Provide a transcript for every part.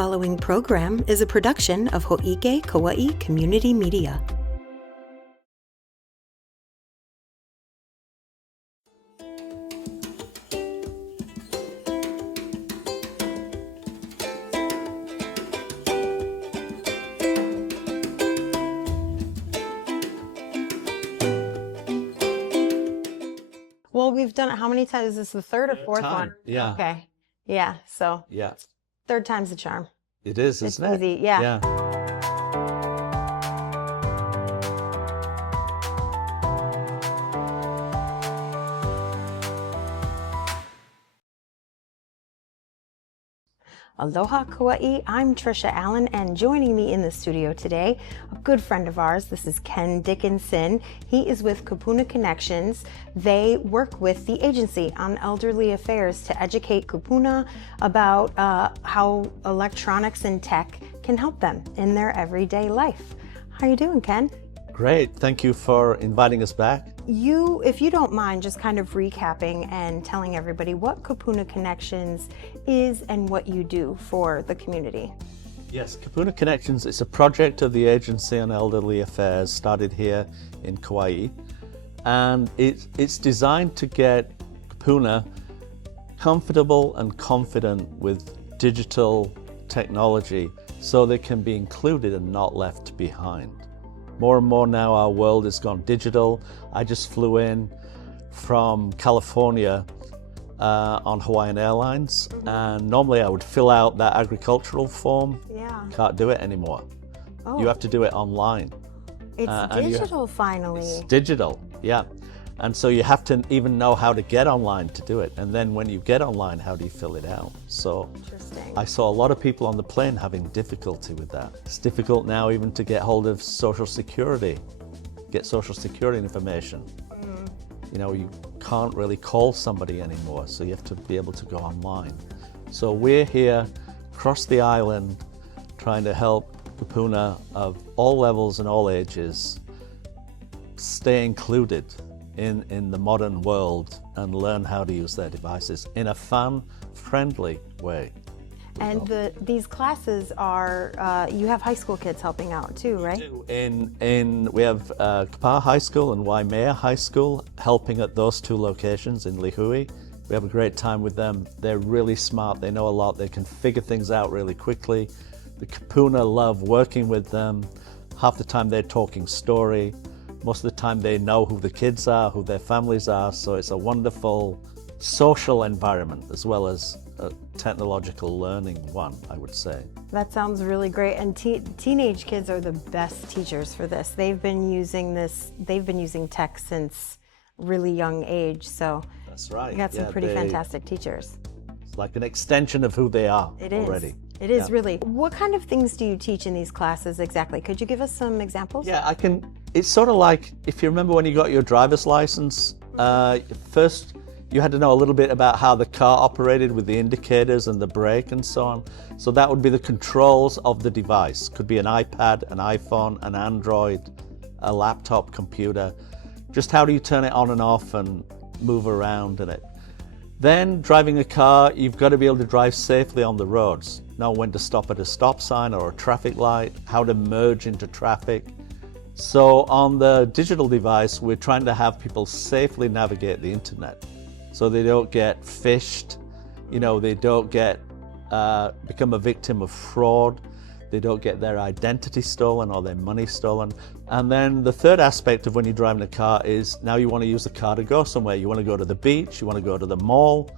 following program is a production of Ho'ike Kauai Community Media. Well, we've done it how many times? Is this the third or fourth one? Yeah. Okay. Yeah. So Yeah. third time's the charm. It is, It's isn't it? easy. Yeah. Yeah. Aloha Kauai, I'm Tricia Allen, and joining me in the studio today, a good friend of ours. This is Ken Dickinson. He is with Kupuna Connections. They work with the agency on elderly affairs to educate Kupuna about how electronics and tech can help them in their everyday life. How you doing, Ken? Great. Thank you for inviting us back. If you don't mind, just kind of recapping and telling everybody what Kupuna Connections is and what you do for the community. Yes, Kūpuna Connections is a project of the Agency on Elderly Affairs started here in Kauai, and it's designed to get Kupuna comfortable and confident with digital technology so they can be included and not left behind. More and more now our world has gone digital. I just flew in from California on Hawaiian Airlines, and normally I would fill out that agricultural form. Yeah. Can't do it anymore. Oh, You have to do it online. it's and digital finally. It's digital, yeah. And so you have to even know how to get online to do it. And then when you get online, how do you fill it out? So Interesting. I saw a lot of people on the plane having difficulty with that. It's difficult now even to get hold of Social Security, get Social Security information. You know, you can't really call somebody anymore, so you have to be able to go online. So we're here across the island trying to help Kupuna of all levels and all ages stay included in the modern world and learn how to use their devices in a fun, friendly way. And these classes are, you have high school kids helping out too, right? We have Kauai High School and Waimea High School helping at those two locations in Lihui. We have a great time with them. They're really smart, they know a lot, they can figure things out really quickly. The Kupuna love working with them. Half the time they're talking story. Most of the time they know who the kids are, who their families are, so it's a wonderful social environment as well as a technological learning one, I would say. That sounds really great. And teenage kids are the best teachers for this. They've been using tech since really young age, so That's right. you got some pretty fantastic teachers. It's like an extension of who they are already. It is really. What kind of things do you teach in these classes exactly? Could you give us some examples? Yeah, I can. It's sort of like, if you remember when you got your driver's license, first you had to know a little bit about how the car operated with the indicators and the brake and so on. So that would be the controls of the device. Could be an iPad, an iPhone, an Android, a laptop computer. Just how do you turn it on and off and move around in it. Then driving a car, you've got to be able to drive safely on the roads. Know when to stop at a stop sign or a traffic light, how to merge into traffic. So on the digital device, we're trying to have people safely navigate the internet so they don't get phished, they don't get become a victim of fraud, they don't get their identity stolen or their money stolen. And then the third aspect of when you're driving a car is now you want to use the car to go somewhere. You want to go to the beach, you want to go to the mall.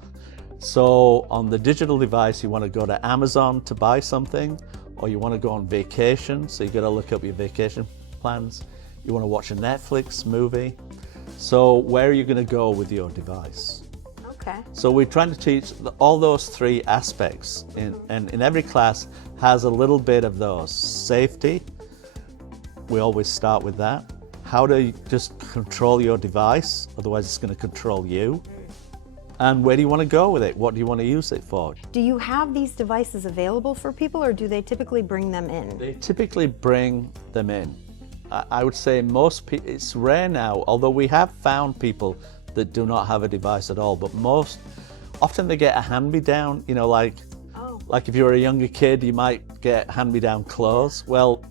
So on the digital device, you want to go to Amazon to buy something, or you want to go on vacation, so you got to look up your vacation plans. You want to watch a Netflix movie. So where are you going to go with your device? Okay. So we're trying to teach all those three aspects, and in every class has a little bit of those. Safety, we always start with that. How to just control your device, otherwise it's going to control you. And where do you want to go with it? What do you want to use it for? Do you have these devices available for people, or do they typically bring them in? They typically bring them in. I would say most people, it's rare now, although we have found people that do not have a device at all, but often they get a hand-me-down, like like if you're a younger kid, you might get hand-me-down clothes. Well,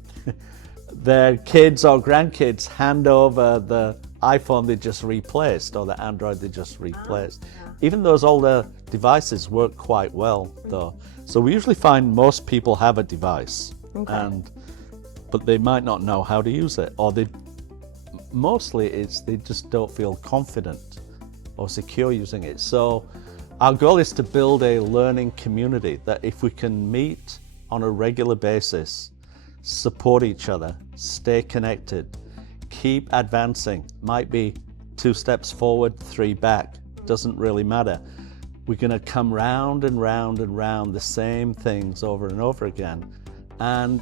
their kids or grandkids hand over the iPhone they just replaced or the Android they just replaced. Even those older devices work quite well though. So we usually find most people have a device, but they might not know how to use it, or mostly they just don't feel confident or secure using it. So our goal is to build a learning community that if we can meet on a regular basis, support each other, stay connected, keep advancing, might be 2 steps forward, 3 back, doesn't really matter. We're going to come round and round and round the same things over and over again, and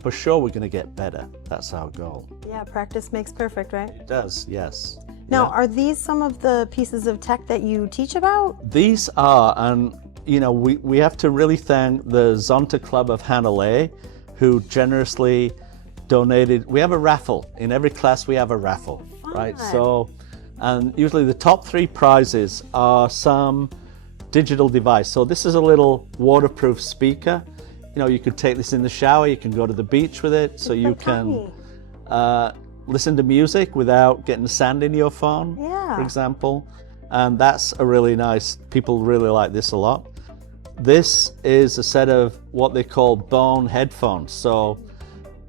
for sure we're going to get better. That's our goal. Yeah, practice makes perfect, right? It does, yes. Now, are these some of the pieces of tech that you teach about? These are, and we have to really thank the Zonta Club of Hanalei, who generously donated. We have a raffle. In every class we have a raffle, right? So, and usually the top 3 prizes are some digital device. So this is a little waterproof speaker. You could take this in the shower, you can go to the beach with it, so you can listen to music without getting sand in your phone, for example. And that's a really nice, people really like this a lot. This is a set of what they call bone headphones. So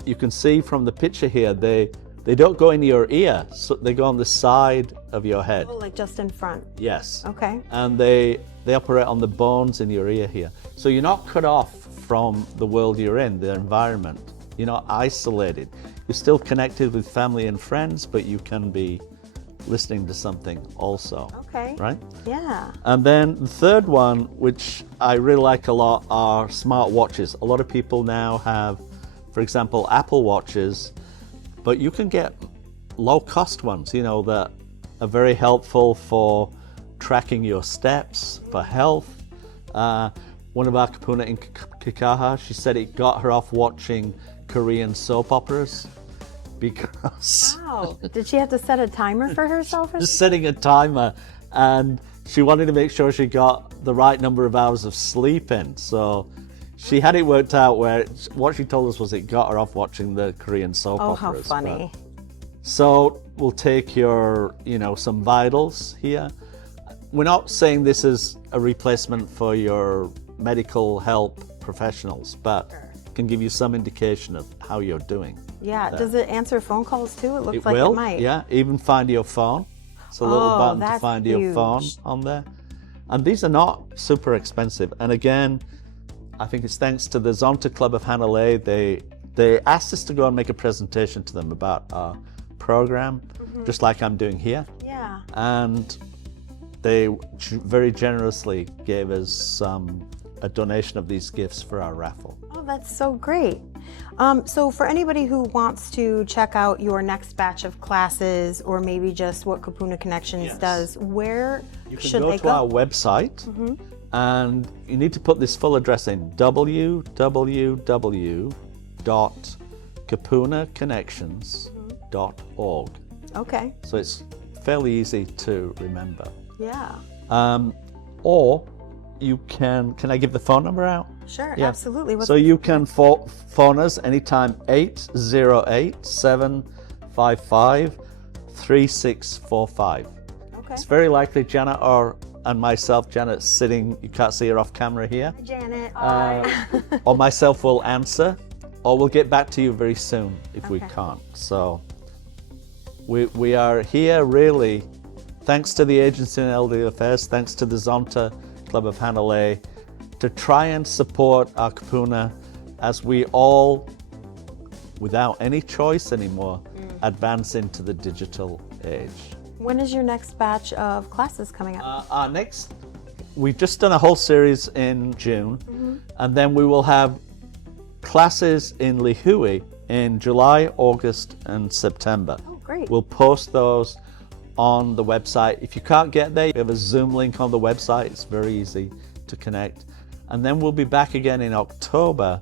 you can see from the picture here, they don't go in your ear, so they go on the side of your head. Oh, like just in front? Yes. Okay. And they operate on the bones in your ear here. So you're not cut off from the world you're in, the environment. You're not isolated. You're still connected with family and friends, but you can be listening to something also. Okay. Right? Yeah. And then the third one, which I really like a lot, are smart watches. A lot of people now have, for example, Apple Watches, but you can get low-cost ones, that are very helpful for tracking your steps, for health. One of our Kupuna in Kikaha, she said it got her off watching Korean soap operas because... Wow. Did she have to set a timer for herself? Just setting a timer, and she wanted to make sure she got the right number of hours of sleep in. So she had it worked out where what she told us was it got her off watching the Korean soap operas. Oh, how funny. So we'll take your, some vitals here. We're not saying this is a replacement for your medical help professionals, but can give you some indication of how you're doing. Yeah, does it answer phone calls too? It looks like will, it might. Yeah, even find your phone. It's a little button to find your phone on there. And these are not super expensive. And again, I think it's thanks to the Zonta Club of Hanalei. They asked us to go and make a presentation to them about our program, just like I'm doing here. Yeah. And they very generously gave us a donation of these gifts for our raffle. Oh, that's so great. So for anybody who wants to check out your next batch of classes, or maybe just what Kupuna Connections does, where should they go? You can go to our website, and you need to put this full address in: www.kupunaconnections.org. Okay. So it's fairly easy to remember. Yeah. Or you can I give the phone number out? Sure, absolutely. So you can phone us anytime, 808-755-3645. Okay. It's very likely Janet and myself, Janet's sitting, you can't see her off camera here. Hi, Janet. Or myself will answer, or we'll get back to you very soon if we can't. So we are here really, thanks to the agency in Elderly Affairs, thanks to the Zonta Club of Hanalei, to try and support our Kupuna as we all, without any choice anymore, advance into the digital age. When is your next batch of classes coming up? We've just done a whole series in June, and then we will have classes in Lihui in July, August, and September. Oh, great. We'll post those on the website. If you can't get there, we have a Zoom link on the website. It's very easy to connect. And then we'll be back again in October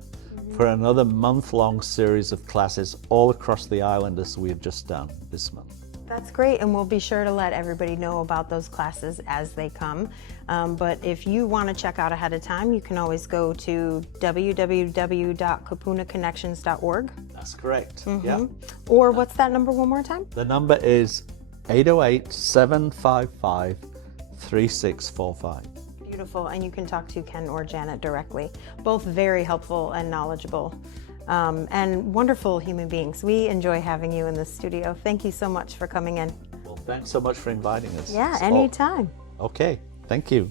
for another month-long series of classes all across the island as we have just done this month. That's great, and we'll be sure to let everybody know about those classes as they come. But if you want to check out ahead of time, you can always go to www.kupunaconnections.org. That's correct. Yeah. Or what's that number one more time? The number is 808-755-3645. Beautiful, and you can talk to Ken or Janet directly. Both very helpful and knowledgeable. And wonderful human beings. We enjoy having you in the studio. Thank you so much for coming in. Well, thanks so much for inviting us. Yeah, anytime. Okay, thank you.